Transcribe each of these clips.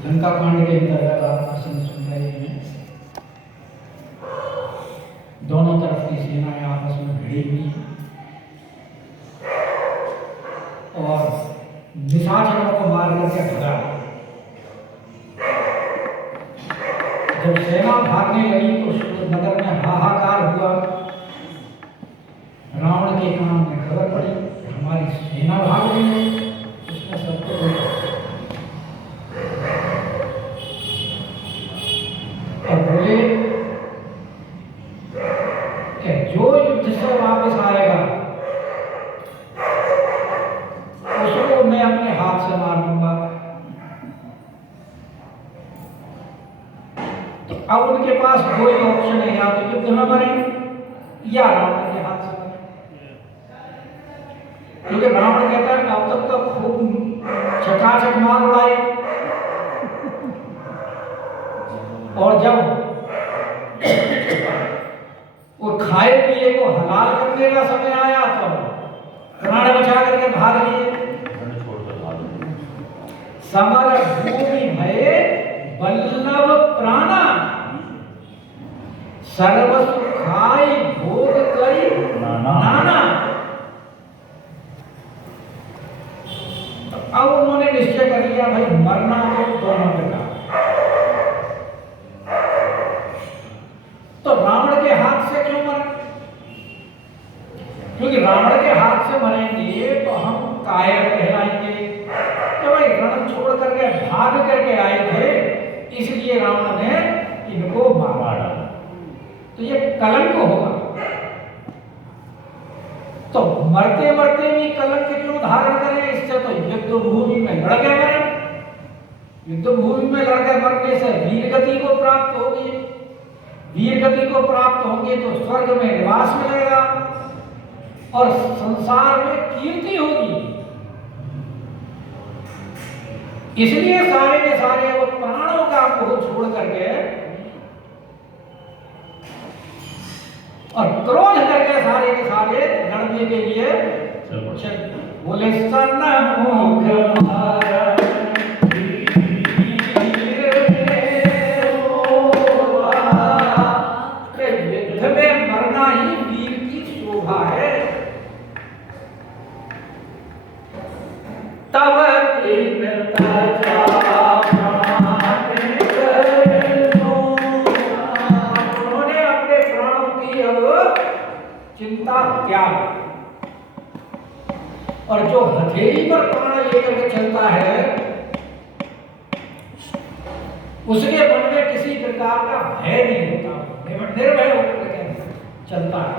लंका कांड के अंतर्गत आप प्रसंग सुन रहे हैं। दोनों तरफ की सेनाएं आपस में भिड़ी हुई और निशाचरों को मार करके भगा। जब सेना भागने लगी तो नगर में हाहाकार हुआ। रावण के कान में खबर पड़ी, हमारी सेना भाग रही है। उसने सबको और बोले कि जो युद्ध से वापस आएगा उसको मैं अपने हाथ से मार दूंगा। तो अब उनके पास कोई ऑप्शन है, या तो युद्ध में मरे या रावण के हाथ से मरे। क्योंकि रावण कहता है अब तक तो खूब चकाचक मार उड़ाए, और जब वो खाए पिए को हलाल करने का समय आया तो प्राण बचा करके भाग लिए। समर भूमि भये वल्लभ प्राणा, सर्व सुखाई भोग करी नाना। अब उन्होंने निश्चय कर लिया, भाई मरना तो दोनों के का। तो रावण के हाथ से क्यों मरे? क्योंकि रावण के हाथ से मरेंगे तो हम कायर कहलाएंगे कि भाई रण छोड़ करके भाग करके आए थे, इसलिए रावण ने इनको मारा डाला। तो ये कलंक होगा। तो मरते मरते भी कलंक क्यों धारण करें? इससे तो युद्ध भूमि में लड़के मरे। युद्ध भूमि में लड़के मरने से वीर गति को प्राप्त होगी। वीर गति को प्राप्त होंगे तो स्वर्ग में निवास मिलेगा और संसार में कीर्ति होगी। इसलिए सारे के सारे वो प्राणों का मोह छोड़ करके और क्रोध करके सारे के सारे लड़ने के लिए बोले सन्मुख और जो हथेली पर प्राण लेकर के चलता है उसके मन में किसी प्रकार का भय नहीं होता, निर्भय होकर चलता है।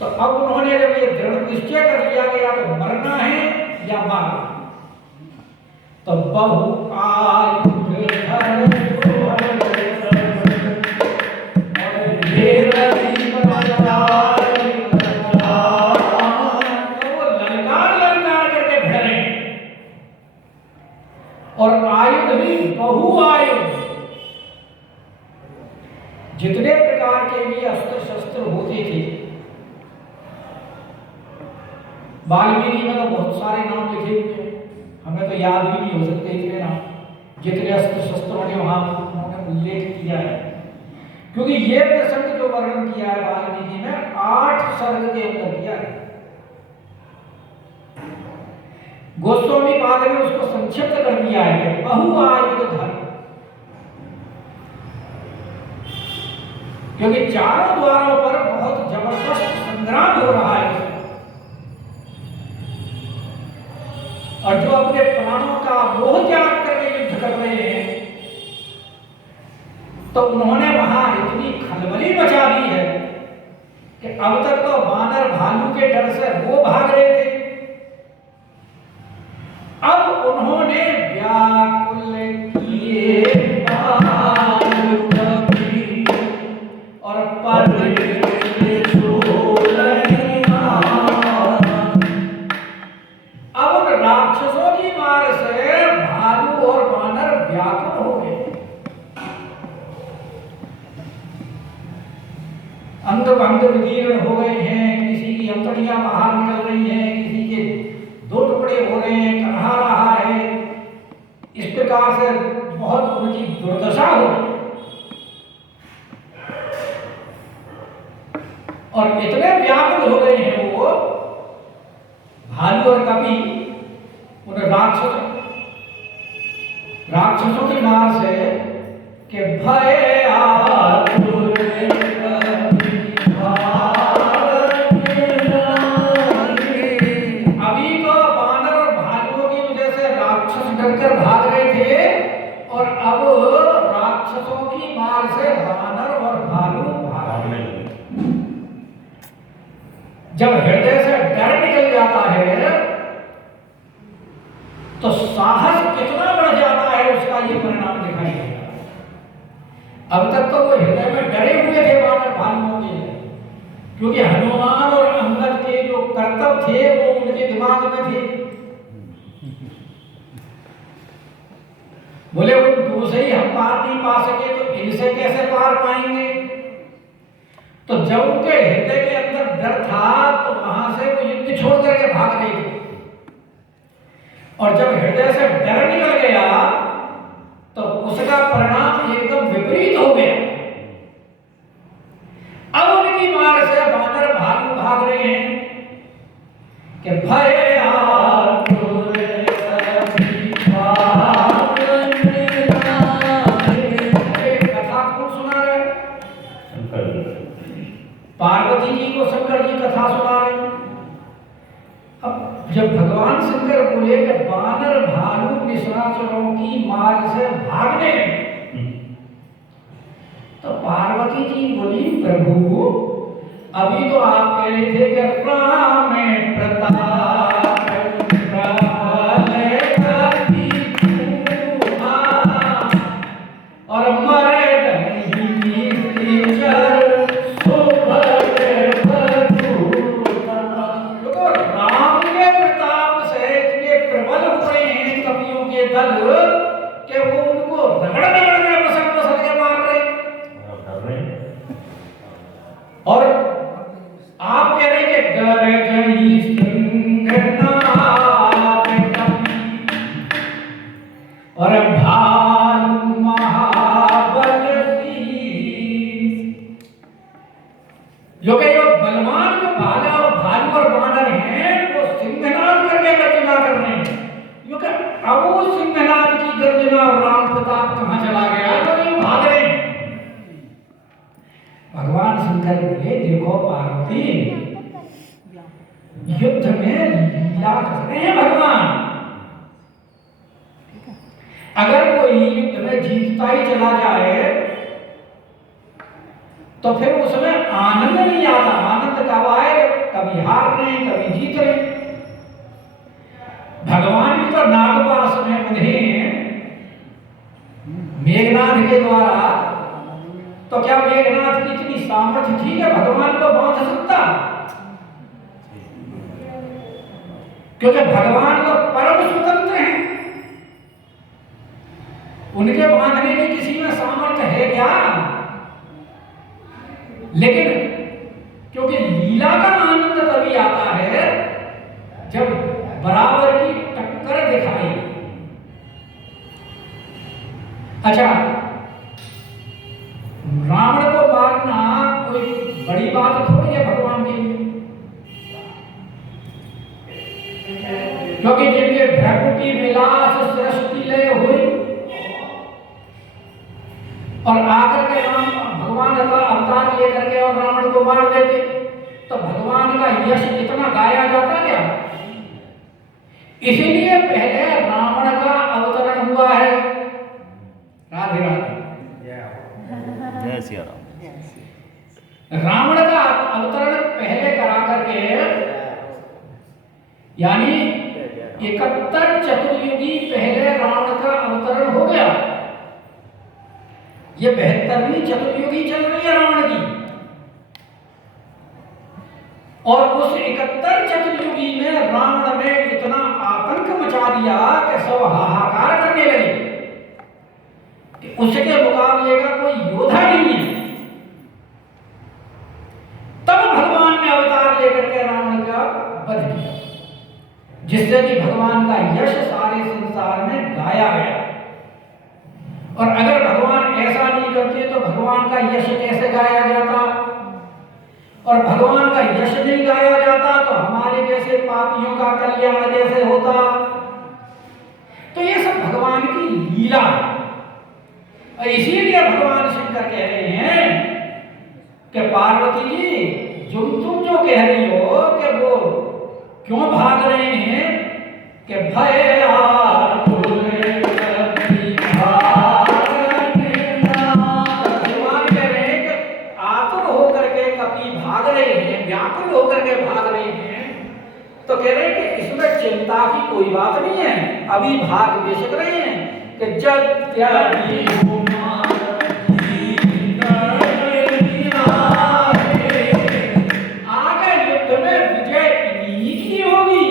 तो अब उन्होंने जब ये दृढ़ निश्चय कर लिया गया तो मरना है या मारना, तो बहु आयुध और आयुध भी बहुआयुध, जितने प्रकार के भी अस्त्र शस्त्र होते थे। वाल्मीकि में तो बहुत सारे नाम लिखे हुए हैं, हमें तो याद भी नहीं हो सकते इतने नाम, जितने अस्त्र शस्त्रों के वहां उन्होंने उल्लेख किया है। क्योंकि ये प्रसंग जो वर्णन किया है वाल्मीकि ने 8 सर्ग के अंदर किया है। गोस्वामी पाद ने उसको संक्षिप्त कर दिया है कि बहुआयुध धर्म, क्योंकि चारों द्वारों पर बहुत जबरदस्त संग्राम हो रहा है और जो अपने प्राणों का मोह त्याग करके युद्ध कर रहे हैं, तो उन्होंने वहां इतनी खलबली मचा दी है कि अब तक तो बानर भालू के डर से वो भाग रहे थे, अब उन्होंने व्याकुल किए व्याकुल हो गए, अंग भंग विदीर्ण हो गए हैं, किसी की अंतड़ियां बाहर निकल रही हैं, किसी के दो टुकड़े हो रहे हैं, कहा रहा है, इस प्रकार से बहुत उनकी दुर्दशा हो गई। और इतने व्याकुल हो गए हैं वो भालू और कपि उन राक्षसों की मार से कि भय आतुर अभी तो बानर और भालुओं की वजह से राक्षस डरकर भाग रहे थे और अब राक्षसों की मार से बानर और भालू भागने लगे। जब हृदय से डर निकल जाता है तो साहस कितना बढ़ जाता है उसका ये परिणाम दिखाई देता है। अब तक तो वो हृदय में डरे हुए थे बानर भालुओं के, क्योंकि हनुमान और अंगद के जो कर्तव्य थे वो उनके दिमाग में थे। बोले उन दो से ही हम पार नहीं पा सके तो इनसे कैसे पार पाएंगे। तो जब उनके हृदय के अंदर डर था तो वहां से वो युद्ध छोड़ करके भाग गए थे, और जब हृदय से डर निकल गया तो उसका परिणाम एकदम विपरीत हो गया। अब उनकी मार से बानर भालू भाग रहे हैं कि भय आतुर सभी भागने लगे। कथा कौन सुना रहे? पार्वती जी को शंकर जी कथा सुना रहे। अब जब भगवान शंकर बोले कि बानर भालू निशाचरों की मार से भागने लगे, तो पार्वती जी बोली प्रभु अभी तो आप कह रहे थे कि राम प्रताप और मरे दल के वो उनको रगड़ रगड़ के मसल के मार रहे, और आप कह रहे कि गरजई सिंहनाद और भालू महाबल जो कि जो बलवान जो भाला और भालू और बानर हैं वो सिंहनाद करके गर्जना कर रहे हैं। क्योंकि अब वो सिंहनाद की गर्जना राम प्रताप कहां चला गया तो ये भाग रहे हैं। भगवान शंकर बोले देखो पार्वती युद्ध में लीला कर रहे हैं भगवान। अगर कोई युद्ध में जीतता ही चला जाए तो फिर उसमें आनंद नहीं आता। आनंद कब आए? कभी हार रहे कभी जीत रहे। भगवान भी तो नागपाश में बंधे मेघनाथ के द्वारा, तो क्या मेघनाथ की इतनी सामर्थ्य थी कि भगवान को बांध सकता? क्योंकि भगवान तो परम स्वतंत्र हैं, उनके बांधने की किसी में सामर्थ्य है क्या? लेकिन क्योंकि लीला का आनंद तभी आता है जब बराबर की टक्कर दिखाई। अच्छा, रावण को मारना कोई बड़ी बात थोड़ी है भगवान के लिए, क्योंकि जिनके भ्रकुटी विलास सृष्टि लय हुई और आकर के राम भगवान का अवतार लेकर के और रावण को मार देते तो भगवान का यश कितना गाया जाता क्या? इसीलिए पहले रावण का अवतरण हुआ है। राधे राधे, जय श्री राम। रावण का अवतरण पहले करा करके, यानी 71 चतुर्युगी पहले रावण का अवतरण हो गया। ये 72वीं चतुर्युगी चल रही है रावण की, और उस 71 चतुर्युगी में रावण ने इतना आतंक मचा दिया कि सब हाहाकार करने लगे। कि उसके मुकाबले का कोई योद्धा नहीं है। तब भगवान ने अवतार लेकर के रावण का वध किया, जिससे कि भगवान का यश सारे संसार में गाया गया। और अगर भगवान ऐसा नहीं करते तो भगवान का यश कैसे गाया जाता, और भगवान का यश नहीं गाया जाता तो हमारे जैसे पापियों का कल्याण कैसे होता। तो ये सब भगवान की लीला है। और इसीलिए भगवान शंकर कह रहे हैं कि पार्वती जी तुम जो कह रही हो कि वो क्यों भाग रहे हैं, कि भय व्याकुल होकर के भाग रहे हैं। तो कह रहे हैं कि इसमें चिंता की कोई बात नहीं है, अभी भाग बेशक रहे हैं कि जब आगे युद्ध में विजय इन्हीं की होगी।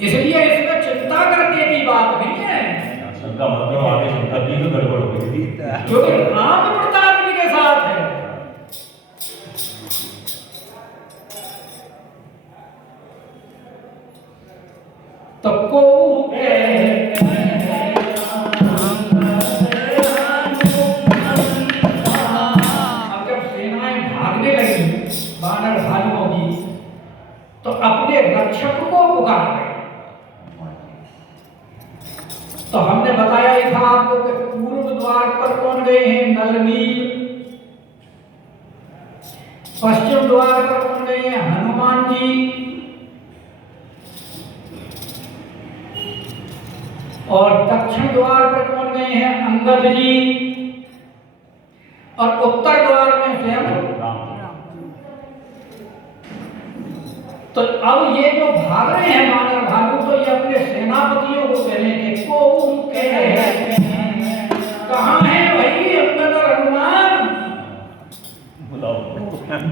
इसलिए इसमें चिंता करने की बात नहीं है। शंका मतलब आगे शंका की तो गड़बड़ हो गई, क्योंकि राम प्रताप जी के साथ है। तब को अब जब सेनाएं भागने लगी वानर भालुओं की, तो अपने रक्षक को पुकार रहे। तो हमने बताया ही था आपको कि पूर्व द्वार पर कौन गए हैं, नलनील। पश्चिम द्वार पर कौन गए हैं, हनुमान जी। और दक्षिण द्वार पर कौन गए हैं, अंगद जी। और उत्तर द्वार में स्वयं तो अब ये जो भाग रहे हैं वानर भालू, तो ये अपने सेनापतियों को कह रहे हैं कि कहाँ है भाई अंगद और हनुमान,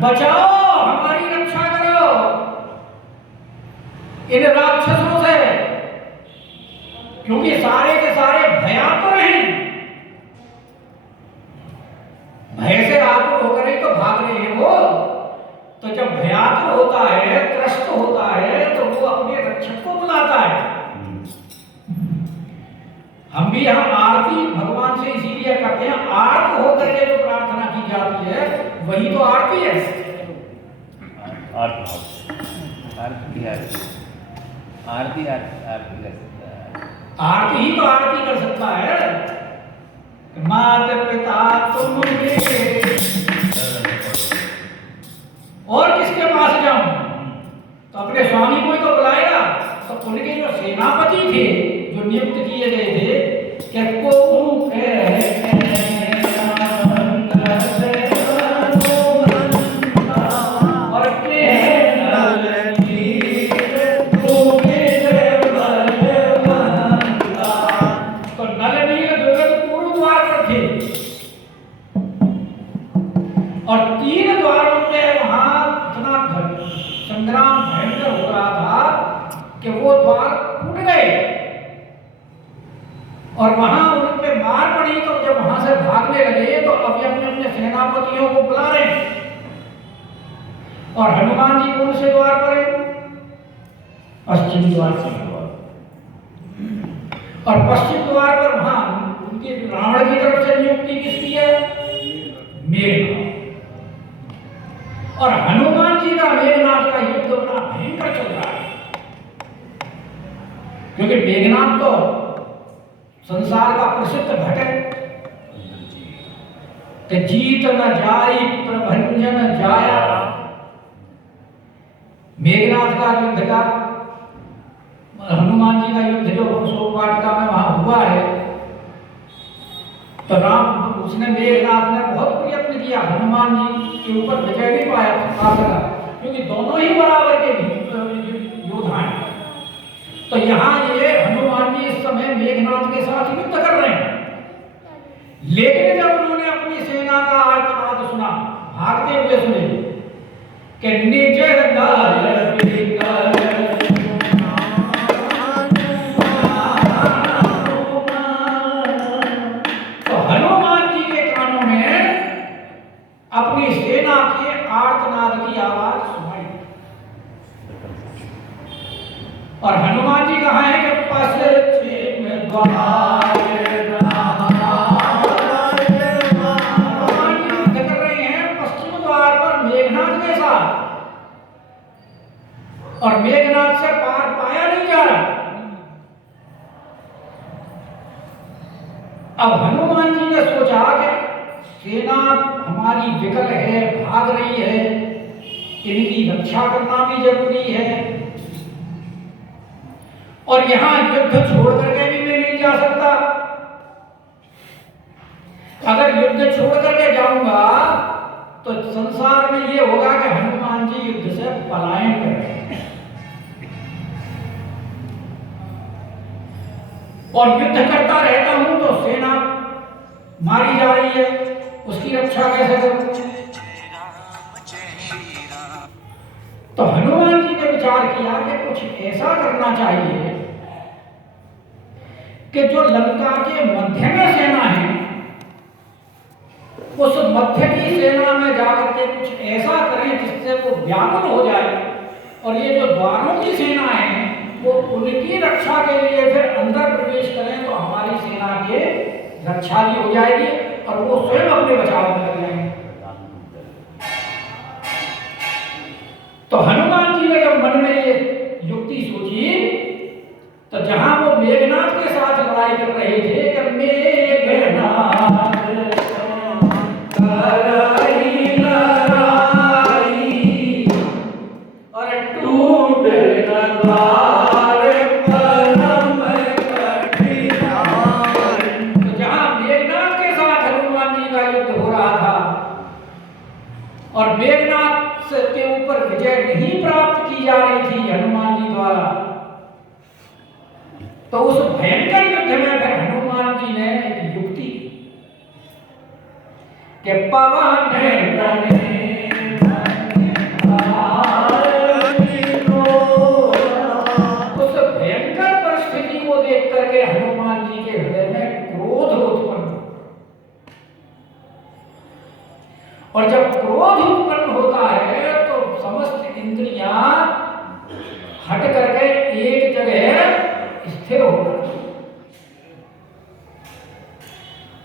बचाओ, हमारी रक्षा करो इन राक्षसों से, क्योंकि सारे के सारे भयातुर हैं। भय से आतुर होकर ही तो भाग रहे हैं वो। तो जब भयातुर होता है, त्रस्त होता है, तो वो अपने रक्षक को बुलाता है। हम भी यहाँ आरती भगवान से इसीलिए करते हैं, आर्त होकर के जो प्रार्थना की जाती है वही तो आरती है। आरती ही तो आरती कर सकता है। माता पिता तुम और किसके पास जाऊं, तो अपने स्वामी को ही तो बुलाएगा। तो उनके जो सेनापति थे, जो नियुक्त किए गए थे, कि को और 3 द्वारों में वहां इतना संग्राम भयंकर हो रहा था कि वो द्वार टूट गए और वहां उन पे मार पड़ी। तो जब वहां से भागने लगे तो अभी अपने अपने सेनापतियों को बुला रहे हैं। और हनुमान जी कौन से द्वार पर है, पश्चिम द्वार से। और पश्चिम द्वार पर वहां उनके रावण की तरफ से नियुक्ति किसकी है, मेघनाथ। और हनुमान जी का मेघनाथ का युद्ध बड़ा भयंकर चल रहा है, क्योंकि मेघनाथ तो संसार का प्रसिद्ध भट्ट है। कि जीत न जाई प्रभंजन जाया, मेघनाथ का युद्ध का, हनुमान जी का युद्ध जो शोक वाटिका में वहां हुआ है, तो राम उसने मेघनाथ ने बहुत प्रयत्न किया, हनुमान जी के ऊपर विजय नहीं पाया पा सका, क्योंकि दोनों ही बराबर के योद्धा हैं। तो यहाँ ये हनुमान जी इस समय मेघनाथ के साथ युद्ध कर रहे हैं। लेकिन जब उन्होंने अपनी सेना का आर्तनाद सुना, भागते हुए सुने कि निज कर रहे हैं पश्चिम द्वार पर मेघनाथ के साथ, और मेघनाथ से पार पाया नहीं जा रहा। अब हनुमान जी ने सोचा कि सेना हमारी विकल है, भाग रही है, इनकी रक्षा करना भी जरूरी है, और यहां युद्ध छोड़ करके भी मैं नहीं जा सकता। अगर युद्ध छोड़ करके जाऊंगा तो संसार में ये होगा कि हनुमान जी युद्ध से पलायन कर रहे हैं, और युद्ध करता रहता हूं तो सेना मारी जा रही है, उसकी रक्षा कैसे करूं? तो हनुमान जी ने विचार किया कि कुछ ऐसा करना चाहिए कि जो लंका के मध्य में सेना है, उस मध्य की सेना में जाकर के कुछ ऐसा करें जिससे वो व्याकुल हो जाए, और ये जो द्वारों की सेना है वो उनकी रक्षा के लिए फिर अंदर प्रवेश करें तो हमारी सेना की रक्षा भी हो जाएगी और वो स्वयं अपने बचाव में लग जाएंगे। तो हनुमान जी ने जब मन में ये युक्ति सोची, तो जहां वो मेघनाथ के साथ लड़ाई कर रहे थे कि मेघनाथ कराई लड़ाई और टूट न द्वार परम कठिनाई। तो जहां मेघनाथ के साथ हनुमान जी का युद्ध हो रहा था और मेघनाथ के ऊपर विजय नहीं प्राप्त की जा रही थी हनुमान जी द्वारा, तो उस भयंकर युद्ध में फिर हनुमान जी ने एक युक्ति कि पवन तने उस भयंकर परिस्थिति को देख करके हनुमान जी के हृदय में क्रोध उत्पन्न, और जब क्रोध उत्पन्न होता है तो समस्त इंद्रियां हट करके एक जगह स्थिर हो जाती है,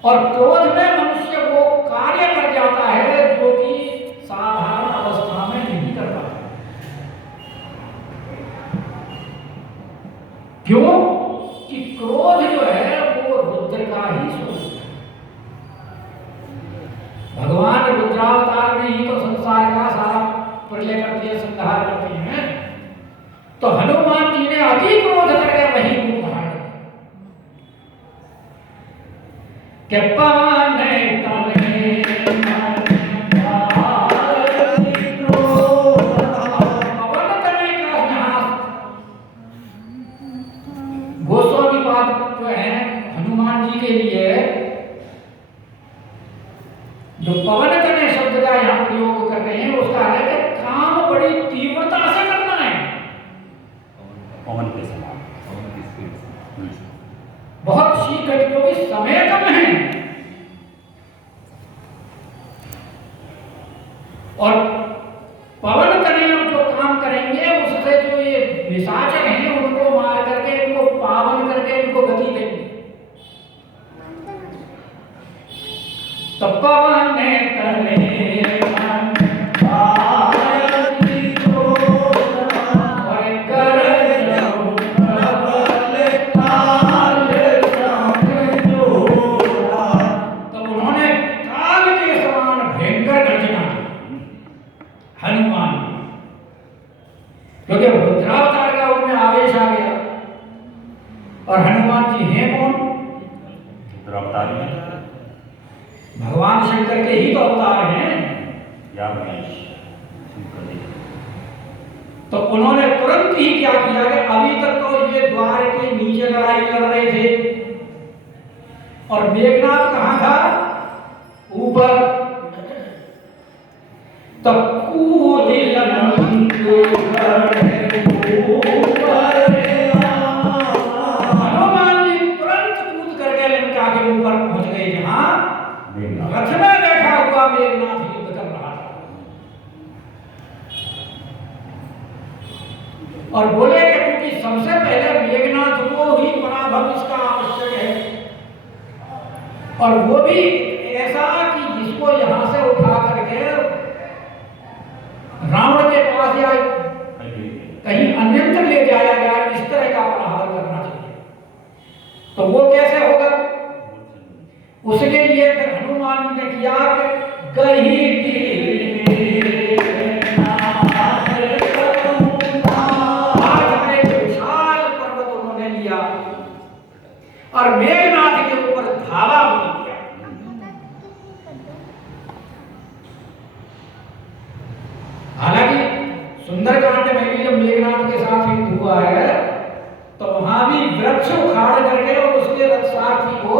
और क्रोध में मनुष्य वो कार्य कर जाता है जो कि साधारण अवस्था में नहीं कर पाता। क्यों कि क्रोध जो है वो रुद्र का ही स्वरूप है। भगवान रुद्रावतार में ही तो संसार का सारा प्रलय करते हैं, संहार करते हैं। तो हनुमान जी ने अति क्रोध करके वही रूप धारण किया कि पवन तने पवन तने का यहाँ गोस्वामी पाद जो है हनुमान जी के लिए जो पवन तने शब्द का यहाँ प्रयोग कर रहे हैं उसका अर्थ है कि काम बड़ी तीव्रता से करना है, पवन के समान, बहुत शीघ्र, क्योंकि समय कम है। और पवन तने जो काम करेंगे उससे जो ये निशाचर हैं उनको मार करके, इनको पावन करके इनको गति देंगे। तो पवन तने क्योंकि रुद्रावतार का उनमें आवेश आ गया। और हनुमान जी हैं कौन? रुद्रावतार में भगवान शंकर के ही तो अवतार हैं। या गणेश शंकर जी। तो उन्होंने तुरंत ही क्या किया कि अभी तक तो ये द्वार के नीचे लड़ाई लड़ रहे थे और मेघनाथ कहां था? ऊपर। तब हनुमान जी तुरंत कूद करके लंका के ऊपर पहुंच गए जहां रथ में बैठा हुआ मेघनाथ युद्ध कर रहा था, और बोले कि क्योंकि सबसे पहले मेघनाथ को ही पराभव इसका आवश्यक है, और वो भी ऐसा कि जिसको यहां से उठा करके रावण के पास या कहीं अन्यत्र ले जाया गया, इस तरह का प्रहार करना चाहिए। तो वो कैसे होगा? उसके लिए फिर हनुमान जी ने किया कि विशाल पर्वत उन्होंने लिया और मेघनाथ के ऊपर धावा बोल दिया। हालांकि सुंदरकांड में भी जब मेघनाथ के साथ युद्ध हुआ है तो वहां भी वृक्ष उखाड़ करके और उसके रथ सारथी को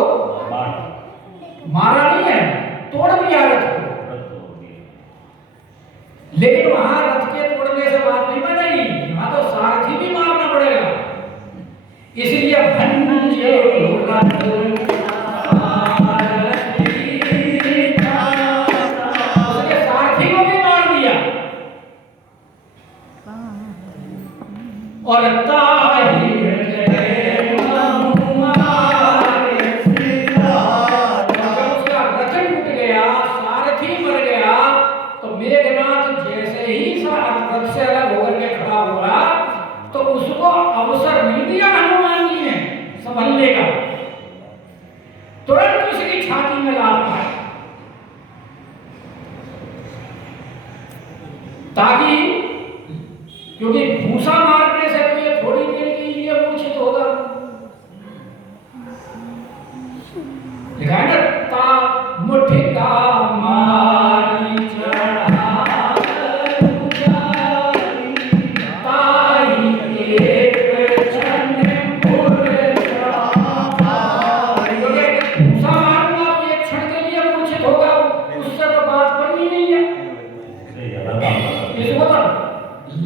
मारा नहीं है, तोड़ दिया रथ को। लेकिन वहां रथ के तोड़ने से बात नहीं बनेगी, वहां तो सारथी भी मारना पड़ेगा। इसलिए भंजे सारथी को भी मार दिया और अवसर नहीं दिया हनुमान जी ने संभलने का, तुरंत उसकी छाती में लात मारी ताकि, क्योंकि भूसा मारने से तो ये थोड़ी देर के लिए मूर्छित होगा। लिखा है ना, ता मुठिका मारी चढ़ा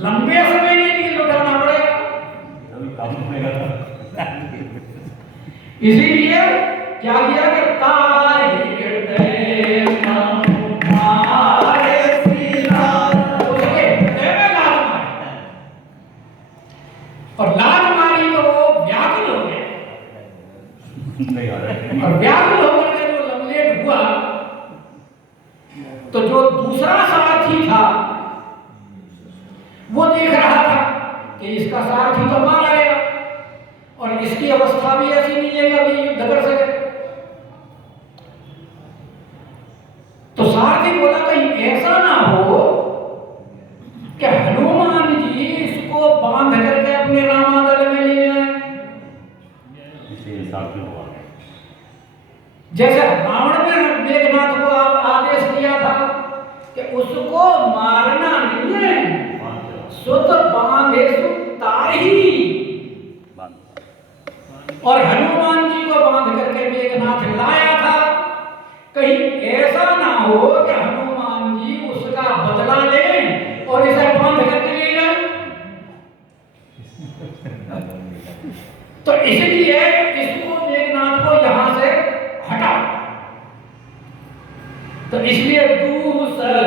लंबे समय के लिए लौटाना पड़ेगा। इसीलिए क्या किया कि और लात मारी तो वो व्याकुल हो गया और व्याकुल होकर के जो लमलेट हुआ तो जो दूसरा सारथी था वो देख रहा था कि इसका सारथी तो मारा गया और इसकी अवस्था भी ऐसी नहीं है कि अभी युद्ध कर सके। तो सारथी बोला कहीं ऐसा ना हो कि हनुमान जी इसको बांध करके अपने रामादल में ले जाए। जैसे रावण ने मेघनाथ को आदेश दिया था कि उसको मारना नहीं है, सुत बांधे ताही, और हनुमान जी को बांध करके मेघनाथ लाया था। कहीं ऐसा ना हो कि हनुमान जी उसका बदला लें और इसे बांध करके ले जाए। तो इसलिए इसको मेघनाथ को यहां से हटा। तो इसलिए दूसरा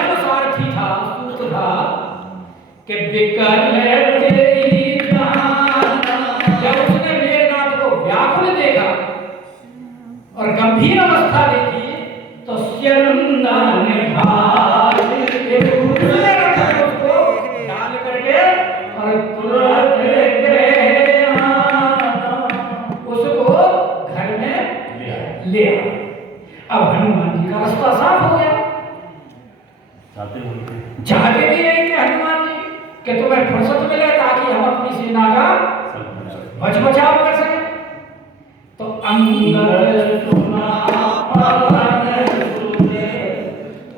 जो सारथी था सूत था कि विकल तेरी जान, जब उसने मेघनाथ को व्याकुल देखा और गंभीर अवस्था देखी तो उसको डाल करके और तुरंत उसको घर में ले आया। अब हनुमान जी का रास्ता साफ हो गया। चाहते भी यही थे हनुमान जी कि तुम्हें फुर्सत मिले ताकि हम अपनी सेना का बच बचाव कर सके। तो अंगद सुना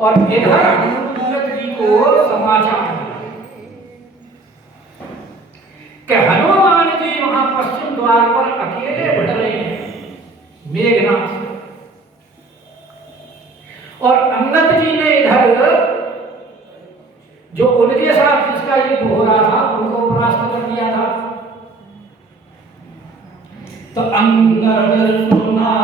और इधर अंगद जी को समाचार कि हनुमान जी वहां पश्चिम द्वार पर अकेले बढ़ रहे हैं मेघनाथ से, और अंगद जी ने इधर जो उनके साथ जिसका युद्ध हो रहा था उनको परास्त कर दिया था। तो अंगद सुना